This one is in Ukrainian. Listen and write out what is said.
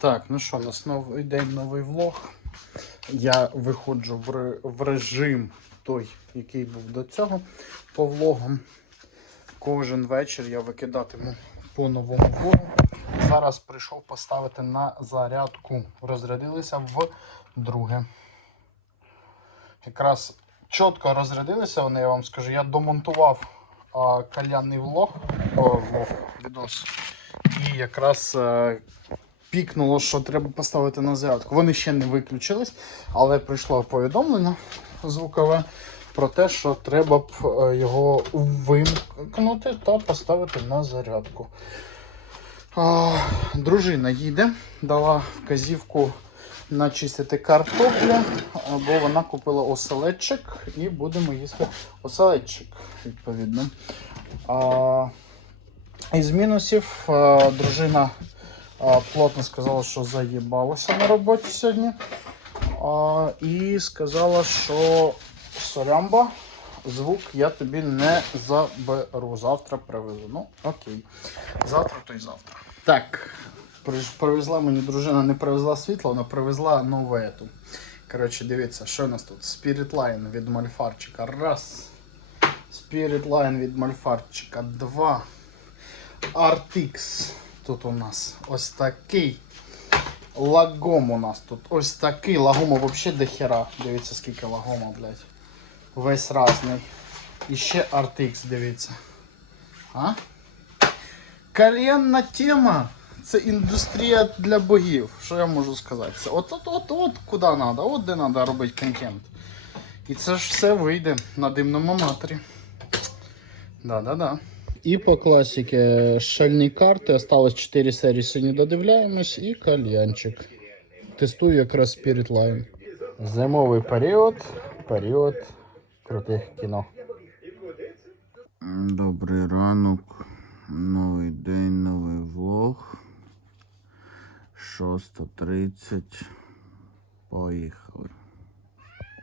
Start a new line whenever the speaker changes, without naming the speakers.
Так, ну що, у нас новий день, новий влог. Я виходжу в, режим той, який був до цього по влогам. Кожен вечір я викидатиму по новому влогу. Зараз прийшов поставити на зарядку. Розрядилися в друге. Якраз чітко розрядилися вони, я вам скажу. Я домонтував а, кальянний влог, о, влог, відос. І якраз е, пікнуло, що треба поставити на зарядку. Вони ще не виключились, але прийшло повідомлення звукове про те, що треба б е, його вимкнути та поставити на зарядку. А, дружина їде, дала вказівку начистити картоплю, бо вона купила оселедчик і будемо їсти оселедчик, відповідно. А, із мінусів е, дружина плотно сказала, що заїбалася на роботі сьогодні. А, і сказала, що сорямба, звук я тобі не заберу. Завтра привезу. Ну, окей. Завтра то й завтра. Так, привезла мені дружина, не привезла світло, вона привезла нову ету. Коротше, дивіться, що у нас тут? Spirit Line від Мальфарчика. Раз. Spirit Line від Мальфарчика. Два. Artix. Тут у нас ось такий. Лагом у нас тут. Ось такий. Лагома взагалі до хера. Дивіться, скільки лагома, блядь. Весь разний. І ще Artix, дивіться. А? Кальянна тема. Це індустрія для богів. Що я можу сказати? Це от от от от куди треба, от де треба робити контент. І це ж все вийде на димному матрі. Да-да-да. І по класіки шальні карти. Осталось 4 серії сьогодні додивляємось і кальянчик. Тестую якраз Spirit Line. Зимовий період. Період крутих кіно. Добрий ранок. Новий день, новий влог. 6.30. Поїхали.